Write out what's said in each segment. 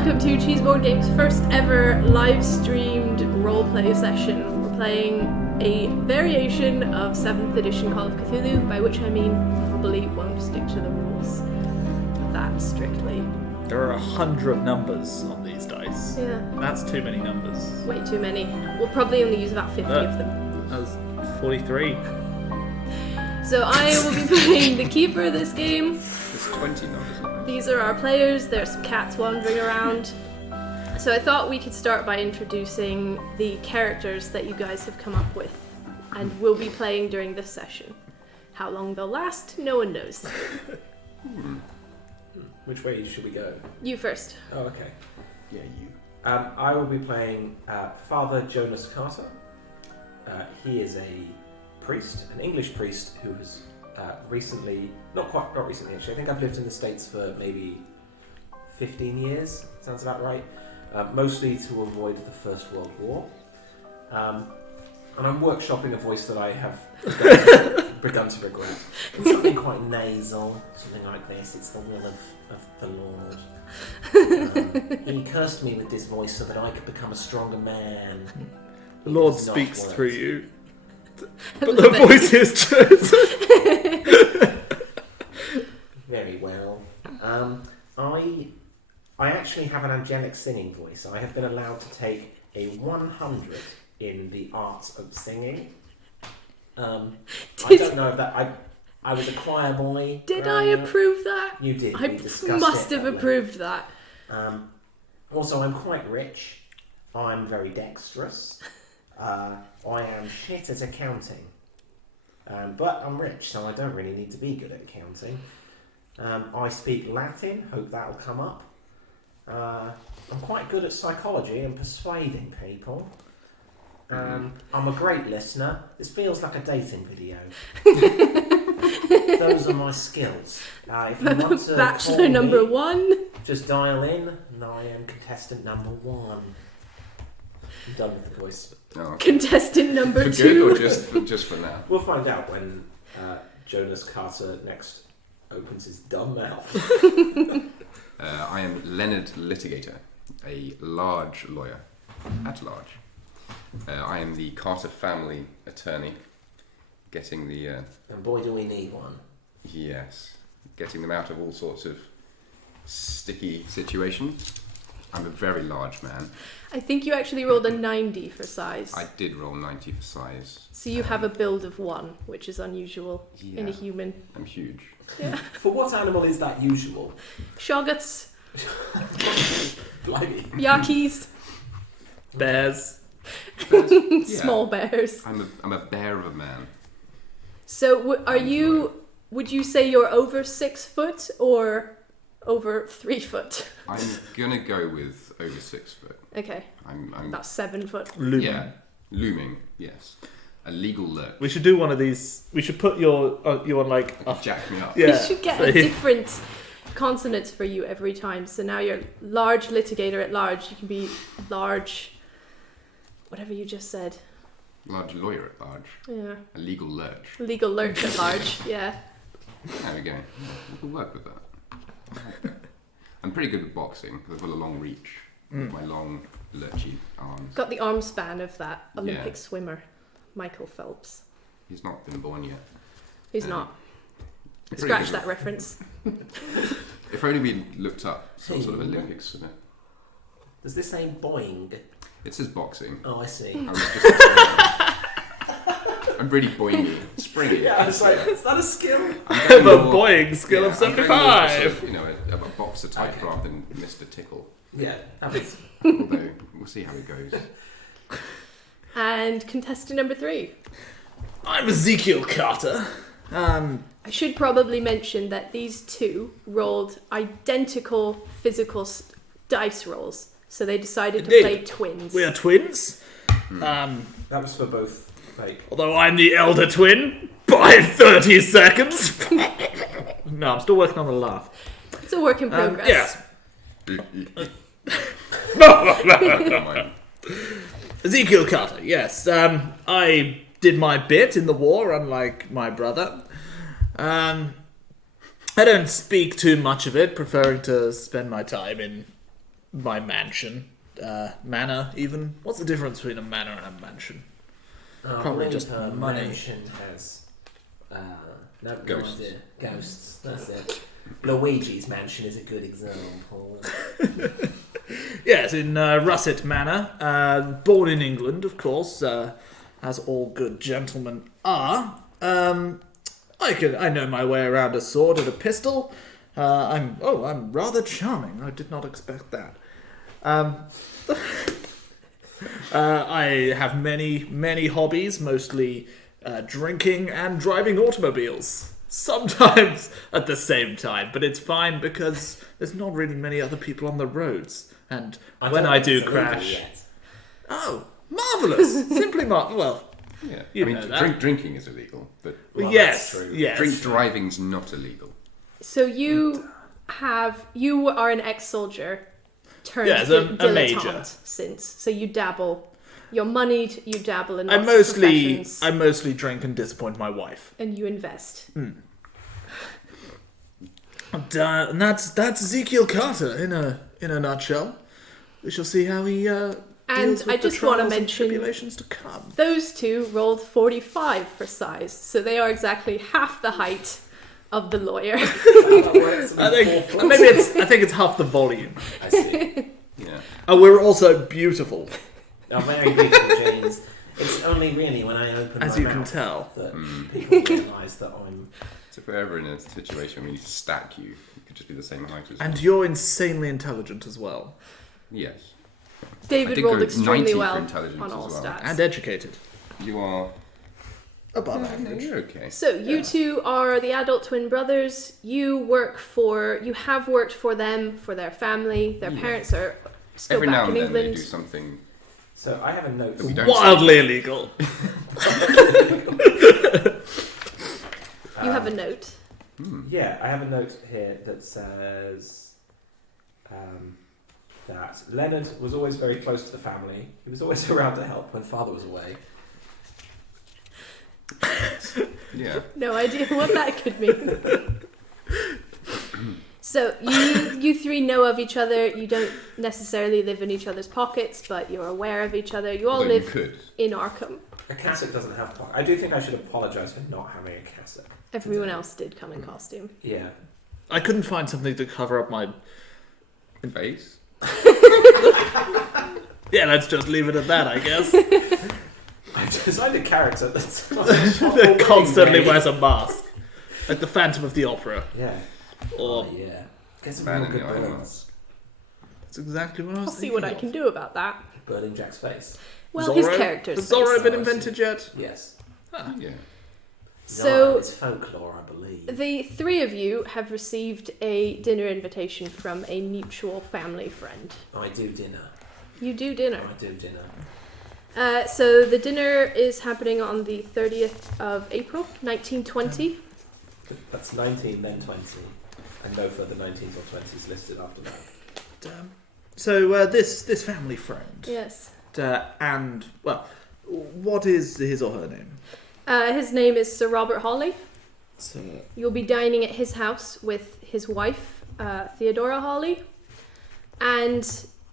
welcome to Cheeseboard Games' first ever live-streamed roleplay session. We're playing a variation of 7th edition Call of Cthulhu, by which I mean probably won't stick to the rules that strictly. There are 100 numbers on these dice. Yeah. That's too many numbers. Way too many. We'll probably only use about 50 of them. That was 43. So I will be playing the keeper of this game. There's 20 numbers. These are our players. There's some cats wandering around. So I thought we could start by introducing the characters that you guys have come up with and will be playing during this session. How long they'll last, no one knows. Which way should we go? You first. Oh, okay. Yeah, you. I will be playing Father Jonas Carter. He is a priest, an English priest who has recently, not recently actually, I think I've lived in the States for maybe 15 years, sounds about right, mostly to avoid the First World War. And I'm workshopping a voice that I have begun to regret. It's something quite nasal, something like this. It's the will of the Lord. He cursed me with this voice so that I could become a stronger man. The Lord does not speaks work. through you. But the voice is chosen. Very well. I actually have an angelic singing voice. I have been allowed to take a 100 in the art of singing. I don't know if that... I was a choir boy. Did I approve that? You did. I We discussed must it have at length. approved that. Also, I'm quite rich. I'm very dexterous. I am shit at accounting. But I'm rich, so I don't really need to be good at accounting. I speak Latin. Hope that'll come up. I'm quite good at psychology and persuading people. I'm a great listener. This feels like a dating video. Those are my skills. If you want to Bachelor call number me, 1. just dial in, and I am contestant number 1. I'm done with the voice. Oh, okay. Contestant number For 2. good or just for now? We'll find out when Jonas Carter next opens his dumb mouth. I am Leonard Litigator, a large lawyer. At large. I am the Carter family attorney. Getting the... And boy, do we need one. Yes. Getting them out of all sorts of sticky situations. I'm a very large man. I think you actually rolled a 90 for size. I did roll 90 for size. So you have a build of 1, which is unusual in a Yeah. human. I'm huge. Yeah. For what animal is that usual? Shoggoths, Blimey. yakis, Bears. Yeah. small bears. I'm a bear of a man. So would you say you're over 6 foot or over 3 foot? I'm gonna go with over 6 foot. Okay, I'm about 7 foot. Lumen. yeah, looming. Yes, a legal lurch. We should do one of these. We should put you on like... Jack me up. yeah. We should get a different consonants for you every time. So now you're large litigator at large. You can be large, whatever you just said. Large lawyer at large. Yeah. A legal lurch. Legal lurch at large. Yeah. There we go. We can work with that. I like that. I'm pretty good with boxing because I've got a long reach with my long lurchy arms. Got the arm span of that Olympic Yeah. swimmer, Michael Phelps. He's not been born yet. Who's Yeah. not? Pretty Scratch good that reference. If only we looked up some sort of Olympics swimmer. Does this say boing? It says boxing. Oh, I see. I was just I'm really boingy, springy. Yeah, I was like, is that a skill? I'm The going more- Boeing skill of I'm going more for 75. sort of, a boxer type Okay. rather than Mr. Tickle. Yeah, that was... Although we'll see how it goes. And contestant number 3. I'm Ezekiel Carter. I should probably mention that these two rolled identical physical dice rolls. So they decided to Indeed. play twins. We are twins. That was for both, like... Although I'm the elder twin by 30 seconds. No, I'm still working on the laugh. It's a work in progress. Yes. Come on. Ezekiel Carter, yes. I did my bit in the war, unlike my brother. I don't speak too much of it, preferring to spend my time in my mansion, manor even. What's the difference between a manor and a mansion? Probably just money. Mansion has no Ghosts. idea. Ghosts. That's it. Luigi's mansion is a good example. Yes, in Russet Manor, born in England, of course, as all good gentlemen are. I know my way around a sword and a pistol. I'm rather charming. I did not expect that. I have many hobbies, mostly drinking and driving automobiles. Sometimes at the same time, but it's fine because there's not really many other people on the roads. And when I do crash... Oh, marvellous! Simply well... Yeah, You I mean, know that. drinking is illegal, but yes, that's true. yes. drink driving's not illegal. So you are an ex-soldier turned Yes, a dilettante major. since. So you dabble. You're moneyed. You dabble in I lots of professions, mostly drink and disappoint my wife. and you invest. And that's Ezekiel Carter in a nutshell. We shall see how he deals with I the just wanna trials and mention- tribulations to come. Those two rolled 45 for size, so they are exactly half the height of the lawyer. I think it's half the volume. I see. Yeah. Oh, we're also beautiful, I'm very beautiful, James. It's only really when I open as my you mouth can tell. that people realise that I'm... So if we're ever in a situation where we need to stack you, you could just be the same height as And me. you're insanely intelligent as well, Yes. I David did rolled go extremely 90 for well intelligence on all as well. stats. and educated, You are... above No, average. you're okay. So you two are the adult twin brothers. You have worked for them, for their family. Their Yeah. parents are still Every back now in and then England. they do something... So I have a note. That we don't Wildly illegal. You have a note. Yeah, I have a note here that says that Leonard was always very close to the family. He was always around to help when father was away. Yeah. No idea what that could mean. So you three know of each other. You don't necessarily live in each other's pockets, but you're aware of each other. You all Although you live could. in Arkham. A cassock doesn't have pocket. I do think I should apologise for not having a cassock. Everyone else did come in costume. Yeah. I couldn't find something to cover up my... Face? Yeah, let's just leave it at that, I guess. I designed a character that's That constantly wears a mask. Like the Phantom of the Opera. Yeah. Or... yeah. Get some Man real in good the Iron burns. That's exactly what I was I'll see thinking what I of. can do about that. Burning Jack's face. Well, his Zorro? character's Has Zorro face. been invented yet? Yes. Yeah. So- no, it's folklore, I believe. The three of you have received a dinner invitation from a mutual family friend. I do dinner. You do dinner. I do dinner. So the dinner is happening on the 30th of April, 1920. That's 19, then 20. And no further 19s or 20s listed after that. So this family friend, Yes. and well, what is his or her name? His name is Sir Robert Hawley. So, You'll be dining at his house with his wife, Theodora Hawley. And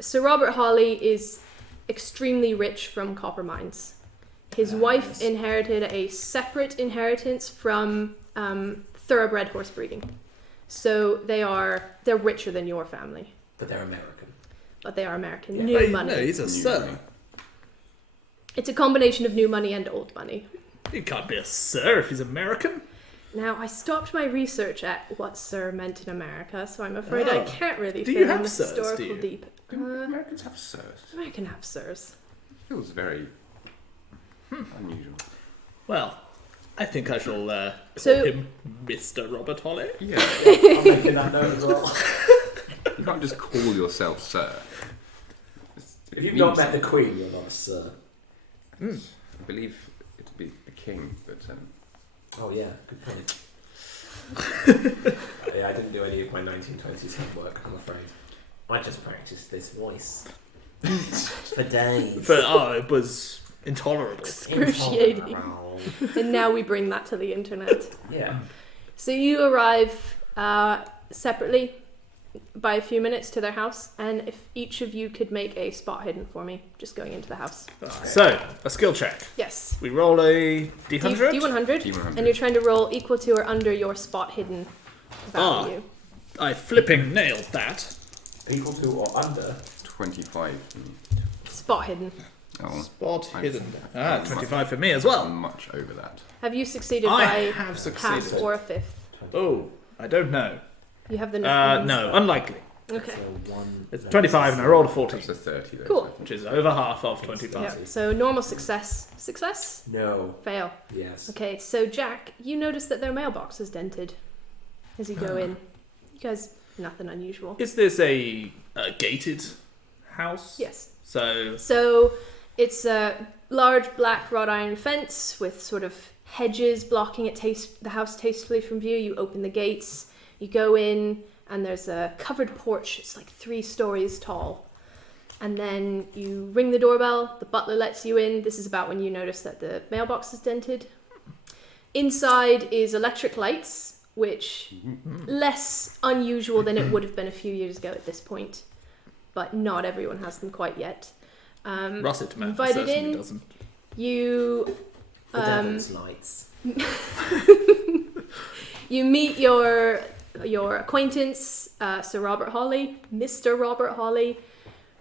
Sir Robert Hawley is extremely rich from copper mines. His wife Nice. inherited a separate inheritance from thoroughbred horse breeding. So they're richer than your family, But they're American. but they are American. Yeah. New Hey, money. No, he's a New sir. money. It's a combination of new money and old money. He can't be a sir if he's American. Now, I stopped my research at what sir meant in America, so I'm afraid I Oh. can't really Do fill you in have the sirs, do historical you? deep. Do Americans have sirs? American have sirs. Feels very unusual. Well, I think I shall call So- him Mr. Robert Hawley. Yeah. I'm making that note as well. You can't just call yourself sir. If you've not met the Queen, you're not a sir. I believe it to be the king, but Oh yeah, good point. Yeah, I didn't do any of my 1920s homework, I'm afraid. I just practiced this voice for days. But it was intolerable. Excruciating. Intolerable. And now we bring that to the internet. Yeah. So you arrive separately by a few minutes to their house, and if each of you could make a spot hidden for me, just going into the house. So, a skill check. Yes. We roll a D100? D100, D100. and you're trying to roll equal to or under your spot hidden value. I flipping nailed that. Equal to or under? 25. Spot hidden. Oh, Spot I've- hidden. I've 25 for me as well. much over that. Have you succeeded I by have half succeeded. or a fifth? Oh, I don't know. You have the No, unlikely. Okay. So one. It's 25 and I rolled a 14, That's a 30 though. Cool. which is over half of 25. Yeah. So normal success. Success? No. Fail. Yes. Okay, so Jack, you notice that their mailbox is dented as you go in. You guys, nothing unusual. Is this a gated house? Yes. So, It's a large black wrought iron fence with sort of hedges blocking the house tastefully from view. You open the gates, you go in, and there's a covered porch. It's like 3 stories tall. And then you ring the doorbell, the butler lets you in. This is about when you notice that the mailbox is dented. Inside is electric lights, which less unusual than it would have been a few years ago at this point. But not everyone has them quite yet. Russet Man invited certainly in. doesn't. You The devil's lights. you meet your acquaintance, Sir Robert Hawley, Mr. Robert Hawley,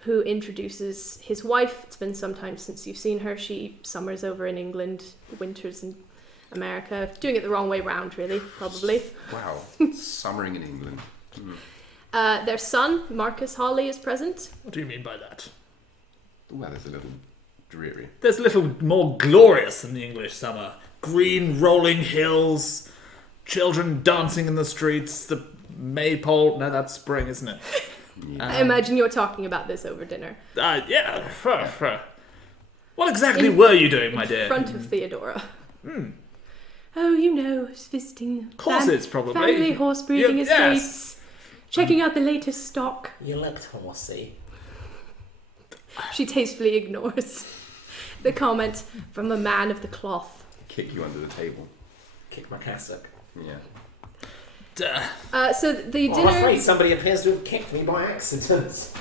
who introduces his wife. It's been some time since you've seen her. She summers over in England, winters in America. Doing it the wrong way round, really, probably. Wow. Summering in England. Their son, Marcus Hawley, is present. What do you mean by that? Well, there's a little dreary. There's little more glorious than the English summer. Green rolling hills, children dancing in the streets, the maypole. No, that's spring, isn't it? Yeah. I imagine you're talking about this over dinner. Yeah. What exactly were you doing, my dear? In front of Theodora. Oh, you know, I was visiting Horses, probably. family horse breeding Yeah, estates, yes. checking out the latest stock. You looked horsey. She tastefully ignores the comment from a man of the cloth. Kick you under the table. Kick my cassock. Yeah. Duh. So the Well, I'm afraid dinner, somebody appears to have kicked me by accident.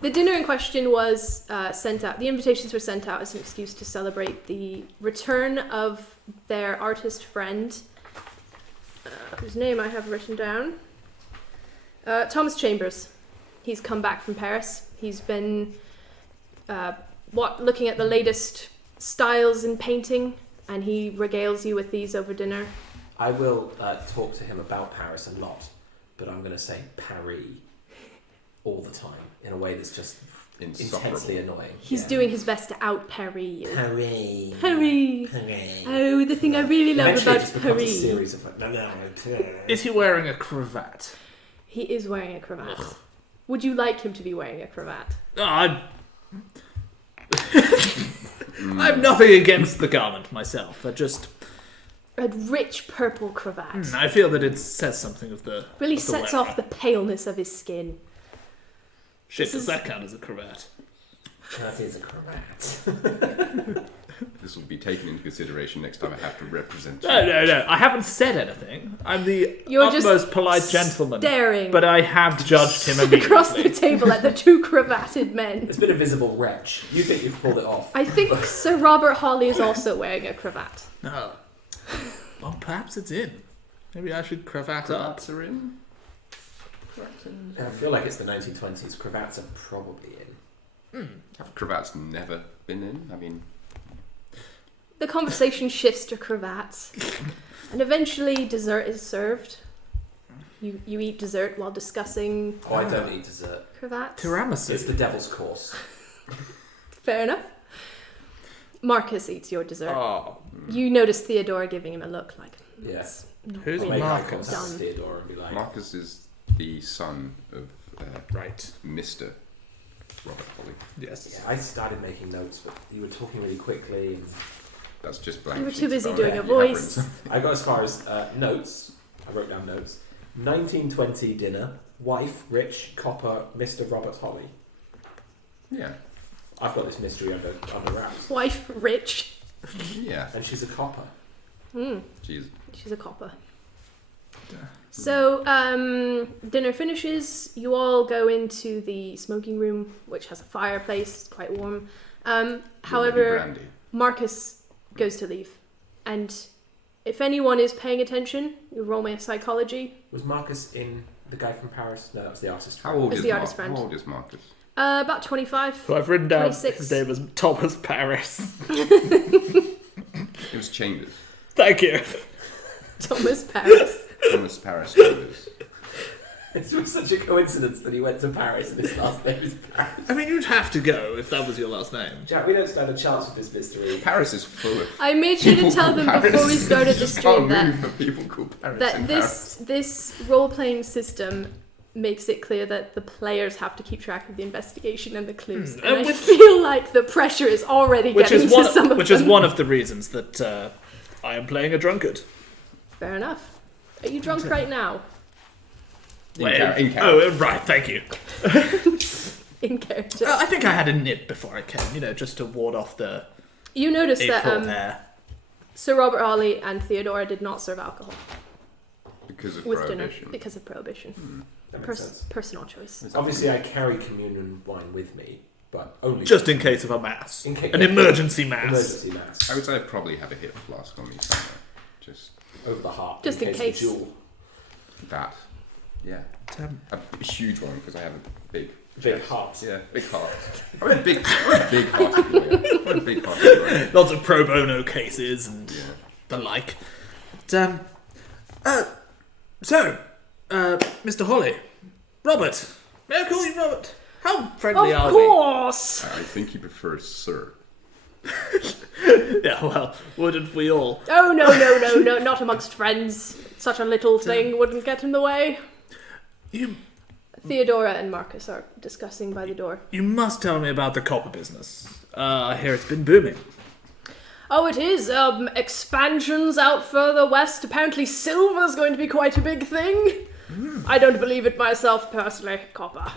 the dinner in question was sent out. The invitations were sent out as an excuse to celebrate the return of their artist friend, whose name I have written down. Thomas Chambers. He's come back from Paris. He's been looking at the latest styles in painting, and he regales you with these over dinner. I will talk to him about Paris a lot, but I'm going to say Paris all the time in a way that's just intensely annoying. He's doing his best to out-parry you. Paris. Paris. Paris. Oh, the thing I really love Eventually it about just becomes a Paris. series of like, no. Is he wearing a cravat? He is wearing a cravat. Would you like him to be wearing a cravat? I have nothing against the garment myself. A rich purple cravat. I feel that it says something of the Really of the sets wearer. off the paleness of his skin. Shit, This does is- that count as a cravat? That is a cravat. This will be taken into consideration next time I have to represent you. No. I haven't said anything. I'm the You're just utmost polite gentleman. Staring But I have judged him immediately. across the table at the 2 cravatted men. It's been a visible wretch. You think you've pulled it off. I think Sir Robert Hawley is also wearing a cravat. No. Well, perhaps it's in. Maybe I should cravat up. Cravats are in. I feel like it's the 1920s. Cravats are probably in. Have cravats never been in? I mean, The conversation shifts to cravats. And eventually dessert is served. You eat dessert while discussing Oh, I don't eat dessert. cravats. Tiramisu. It's the devil's course. Fair enough. Marcus eats your dessert. Oh. You notice Theodora giving him a look like, Yes. Who's I'll make eye Marcus? contact with Done. Theodora and be like, Marcus is the son of Right. Mr. Robert Hawley. Yes. yeah, I started making notes, but you were talking really quickly. And That's just blank. You were too sheets busy about doing it. a You have voice. written I got as far as notes. I wrote down notes. 1920 dinner. Wife, rich, copper, Mr. Robert Hawley. Yeah. I've got this mystery under wraps. wife rich. Yeah. And she's a copper. Mm, She's she's a copper. So, dinner finishes. You all go into the smoking room, which has a fireplace. It's quite warm. However, Brandy. Marcus goes to leave. And if anyone is paying attention, you roll me a psychology. Was Marcus in The Guy from Paris? No, that was the artist. How old It's is the artist friend. How old is Marcus? About 25. So I've written down 26. his name as Thomas Paris. It was Chambers. Thank you. Thomas Paris. Thomas Paris Chambers. It was such a coincidence that he went to Paris and his last name is Paris. I mean, you'd have to go if that was your last name. Jack, we don't stand a chance with this mystery. Paris is full of. I made sure to people tell called them Paris. before we started the Just stream can't move for people called Paris in that Paris. this role-playing system makes it clear that the players have to keep track of the investigation and the clues. And I feel like the pressure is already getting to some of them. Which is one of the reasons that I am playing a drunkard. Fair enough. Are you drunk right now? In character. Oh, right, thank you. In character. I think I had a nip before I came, just to ward off the You notice April that hair. Sir Robert Hawley and Theodora did not serve alcohol Because of with prohibition. dinner because of prohibition. That makes sense. Personal choice. Obviously, I carry communion wine with me, but only Just in case of a mass. in case An emergency mass. emergency mass I would say I probably have a hip flask on me somewhere. Just over the heart, Just in of case. duel. that. Yeah. A huge one because I have a big Big heart. Yeah, big heart. I'm a big hearted lawyer. I'm a big hearted lawyer. Lots of pro bono cases and Yeah. the like. But, Mr. Holly, Robert, may I call you Robert? How friendly are Of course! I think he prefers sir. we? Yeah, well, wouldn't we all? Oh, no, not amongst friends. Such a little thing wouldn't get in the way. You Theodora and Marcus are discussing by the door. you must tell me about the copper business. I hear it's been booming. Oh, it is. Expansions out further west. Apparently silver's going to be quite a big thing. I don't believe it myself, personally. Copper.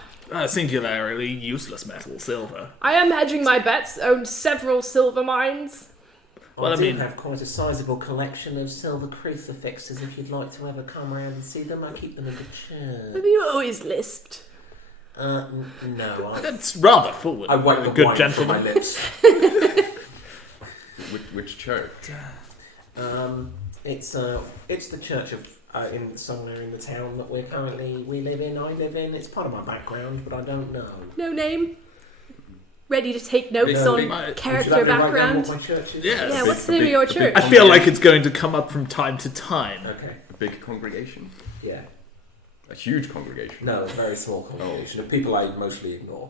Singularly useless metal, silver. I am hedging my bets. Own several silver mines. Well, I I do mean- have quite a sizable collection of silver crucifixes. If you'd like to ever come around and see them, I keep them in the church. Have you always lisped? No, That's rather forward. I wipe a the good wine from my gentleman. lips. Which church? It's the church of in somewhere in the town that we live in. I live in. It's part of my background, but I don't know. No name? Ready to take notes Big- on big- Would you character like me to write down background? what my church is? Yeah. Yeah, A what's the big- name of your a big church? I feel like it's going to come up from time to time. Okay. A big congregation? Yeah. A huge congregation? No, it's a very small congregation of people I mostly ignore.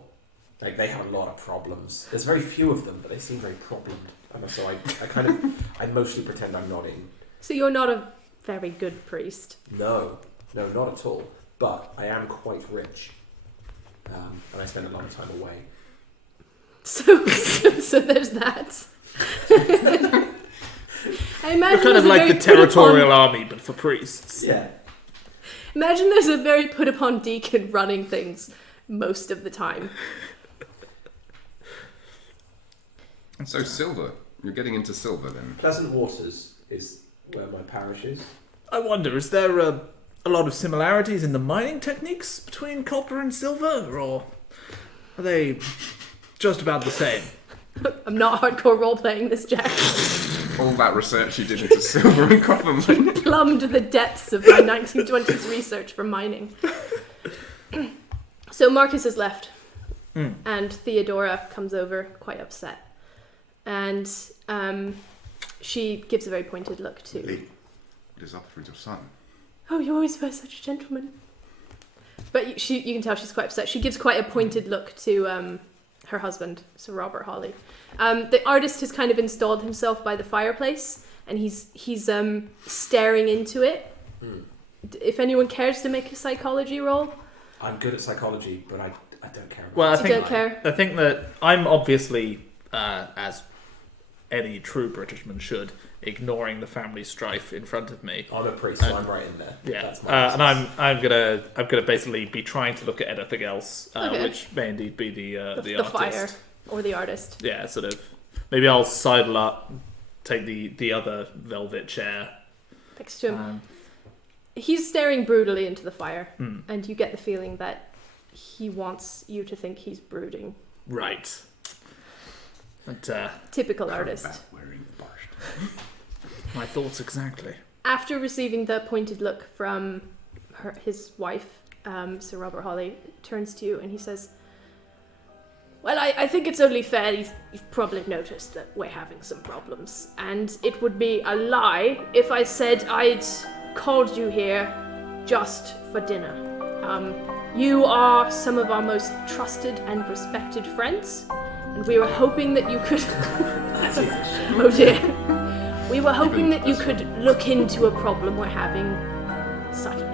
Like, they have a lot of problems. There's very few of them, but they seem very problemed. And so I mostly pretend I'm not in. So you're not a very good priest. No, not at all. But I am quite rich. And I spend a lot of time away. So there's that. I imagine You're kind there's of a like very the territorial put-upon- army, but for priests. Yeah. Imagine there's a very put upon deacon running things most of the time. So silver. You're getting into silver then. Pleasant Waters is where my parish is. I wonder, is there a lot of similarities in the mining techniques between copper and silver, or are they just about the same? I'm not hardcore role playing this, Jack. All that research you did into silver and copper mining. Plumbed the depths of my 1920s research for mining. So Marcus has left, and Theodora comes over quite upset. And she gives a very pointed look to... Lady, it is up for your son. Oh, you always were such a gentleman. But you can tell she's quite upset. She gives quite a pointed look to her husband, Sir Robert Hawley. The artist has kind of installed himself by the fireplace, and he's staring into it. If anyone cares to make a psychology roll. I'm good at psychology, but I don't care about Well, You don't care? I think that I'm obviously, as any true Britishman should, ignoring the family strife in front of me. I'm a priest, so I'm right in there. Yeah, That's my and I'm gonna basically be trying to look at anything else, Okay. which may indeed be the The artist. fire. Or the artist. Yeah, sort of. Maybe I'll sidle up, take the other velvet chair. Next to him. He's staring brutally into the fire, and you get the feeling that he wants you to think he's brooding. Right. But, Typical artist. Wearing the borscht. my thoughts exactly. After receiving the pointed look from his wife, Sir Robert Hawley turns to you and he says, well, I think it's only fair. You've probably noticed that we're having some problems, and it would be a lie if I said I'd called you here just for dinner. You are some of our most trusted and respected friends, and we were hoping that you could... Oh dear. We were hoping that you could look into a problem we're having subtly.